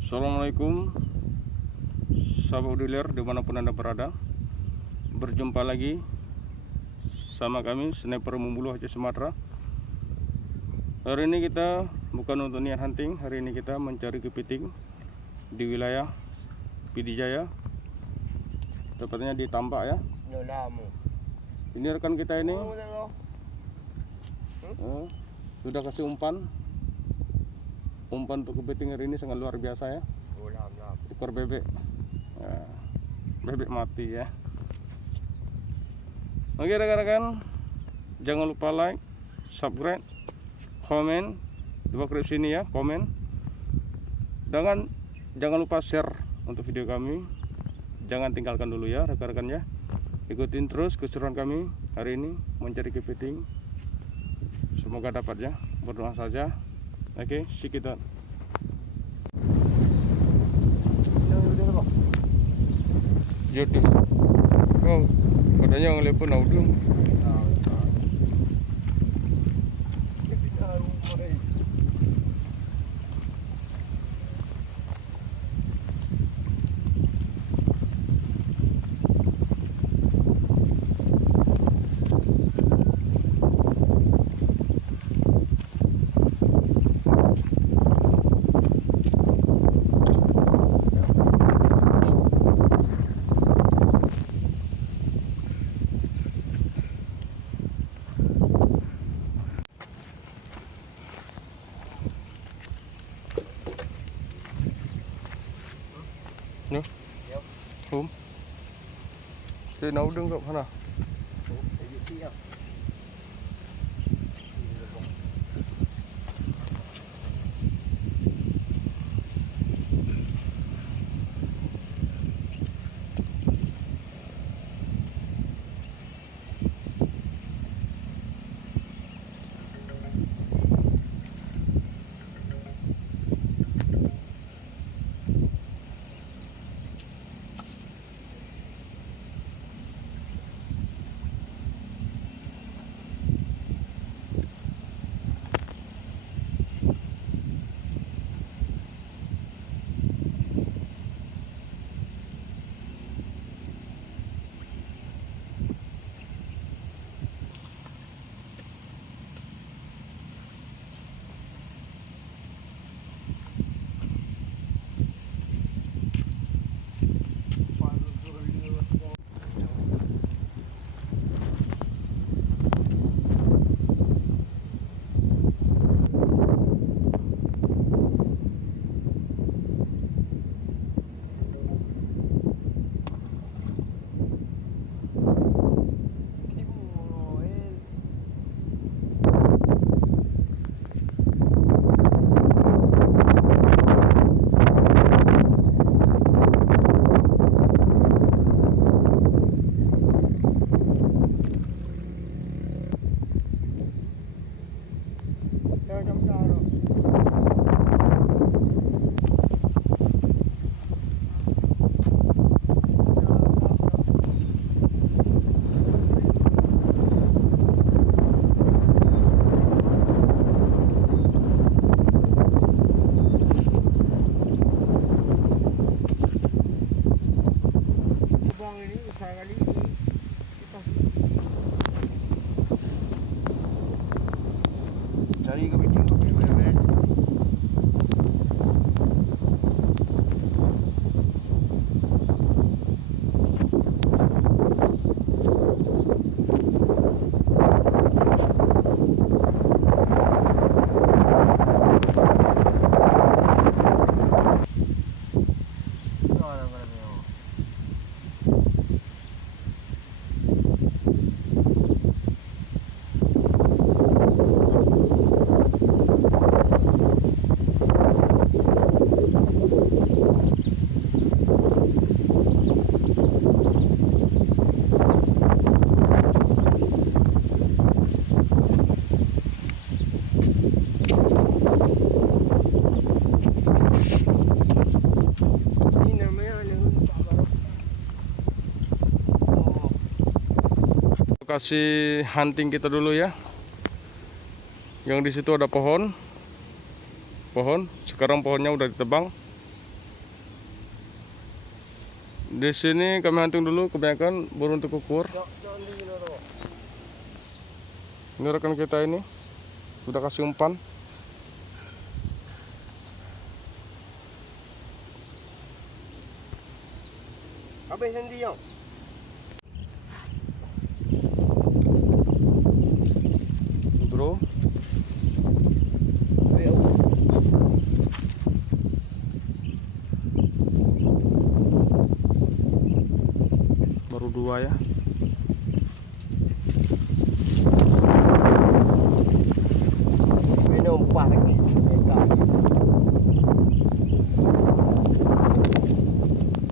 Assalamualaikum sahabat udiler dimanapun anda berada. Berjumpa lagi sama kami Sniper Membulu Aceh Sumatera. Hari ini kita bukan untuk niat hunting. Hari ini kita mencari kepiting di wilayah Pidijaya, tepatnya di Tambak ya. Ini rekan kita ini sudah kasih umpan untuk kepiting hari ini sangat luar biasa ya. Ekor bebek ya, bebek mati ya. Oke rekan-rekan, jangan lupa like, subscribe, komen di bawah sini ya, komen. Dan jangan lupa share untuk video kami. Jangan tinggalkan dulu ya rekan-rekan ya. Ikutin terus keseruan kami hari ini mencari kepiting. Semoga dapat ya, berdoa saja. Oke, sekitar. Jodoh. Oh, katanya ngelepon audio. Nhớ hôm thì nấu đương rộng hơn nào. Cari kepiting bebek. Lokasi hunting kita dulu ya. Yang di situ ada pohon. Sekarang pohonnya udah ditebang. Di sini kami hunting dulu, kebanyakan burung tekukur. Ini rekan kita ini sudah kasih umpan. Habis nanti yang bro. Baru 2 ya. ini umpan lagi.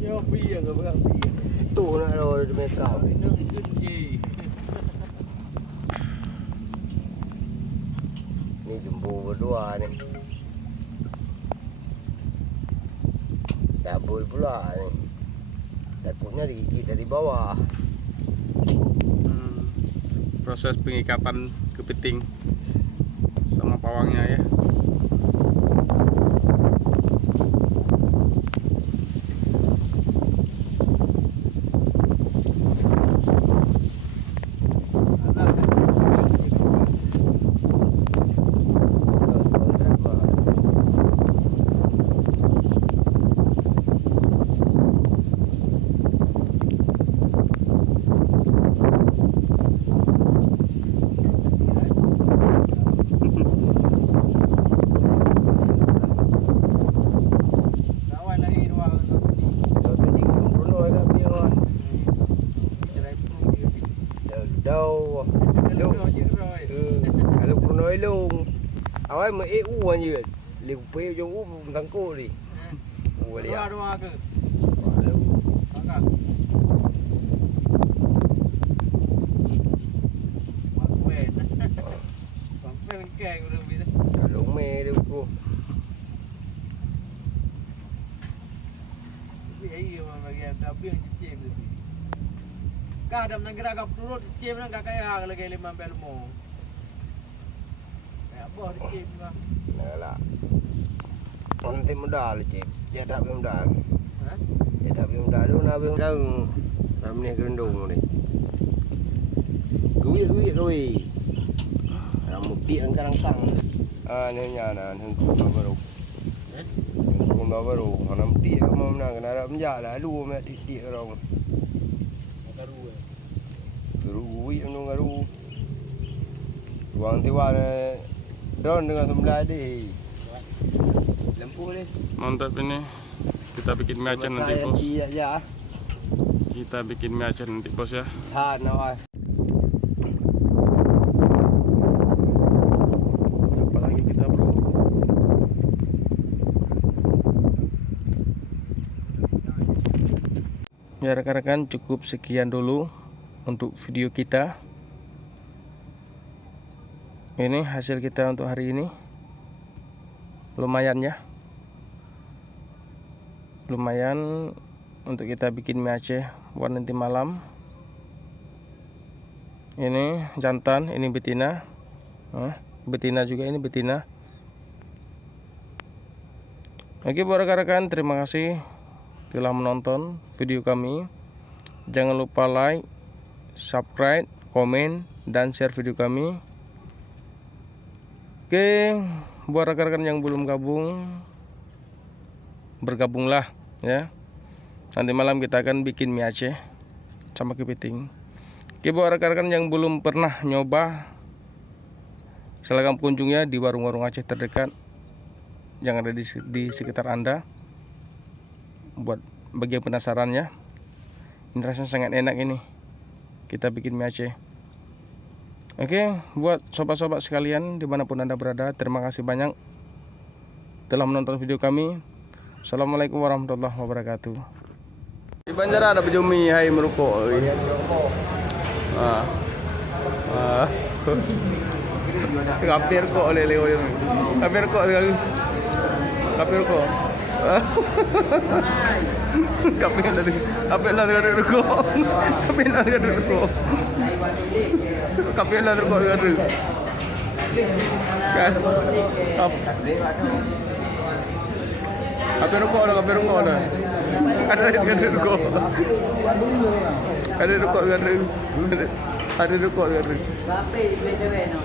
Yo biar ke belakang biar. Tu nak roll mereka. Ni jumbo berdua ni. Double pula ni. Takutnya digigit dari bawah. Proses pengikatan kepiting sama pawangnya ya. Đâu lúc nói luôn awai mà e u anh vậy liều peo cho u thằng cô đi u đi à lúc mẹ đâu cô Kadang nak gerak kau perut cem nak kaya lagi 5 belmo. Ya boh cem lah. Lah. Nanti muda lah cik. Dia tak muda. Ha? Dia tak muda tu nak muda. Ram ni gerendung ni. Gui. Ram mudik angkang-angkang. Ah ni nya nah hengkung baru. Hengkung baru. Mana mudik ke mau nak kena ram jalan lu mek titik orang. Gui anu garu. Ruang tiwa drone dengan sebelah di. Lampu ni. Mantap ini. Kita bikin mie Aceh nanti bos. Iya. Kita bikin mie Aceh nanti bos ya. Ha, nawai. Apa lagi kita bro? Ya rekan-rekan, cukup sekian dulu untuk video kita. Ini hasil kita untuk hari ini. Lumayan ya. Lumayan untuk kita bikin mie Aceh buat nanti malam. Ini jantan, ini betina. Betina juga, ini betina. Oke buat rekan-rekan, terima kasih telah menonton video kami. Jangan lupa like, subscribe, komen, dan share video kami. Oke, buat rekan-rekan yang belum gabung, bergabunglah ya. Nanti malam kita akan bikin mie Aceh sama kepiting. Oke, buat rekan-rekan yang belum pernah nyoba, silakan kunjungnya di warung-warung Aceh terdekat yang ada di sekitar Anda. Buat bagi yang penasarannya, ini rasanya sangat enak ini. Kita bikin mie Aceh. Oke, buat sobat-sobat sekalian dimanapun Anda berada, terima kasih banyak telah menonton video kami. Assalamualaikum warahmatullahi wabarakatuh. Di Banjar ada bejumi hai merokok. Kapir kok lele. Kapir kok sekali. Kapir kok. Kapir nak rokok. Kapir nak rokok kan. Apa rokok dah, apa rokok dah. Ada rokok. Ada rokok ada. Ada rokok ada. Bape, beda no.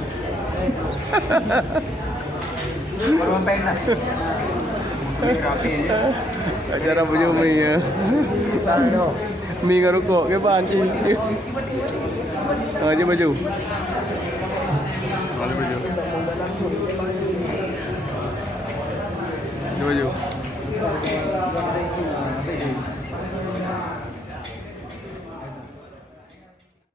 Kalau peng dah. Acara punya mi ya. Mi dengan rokok ke ban je. Dia baju. Dia baju. Dia baju.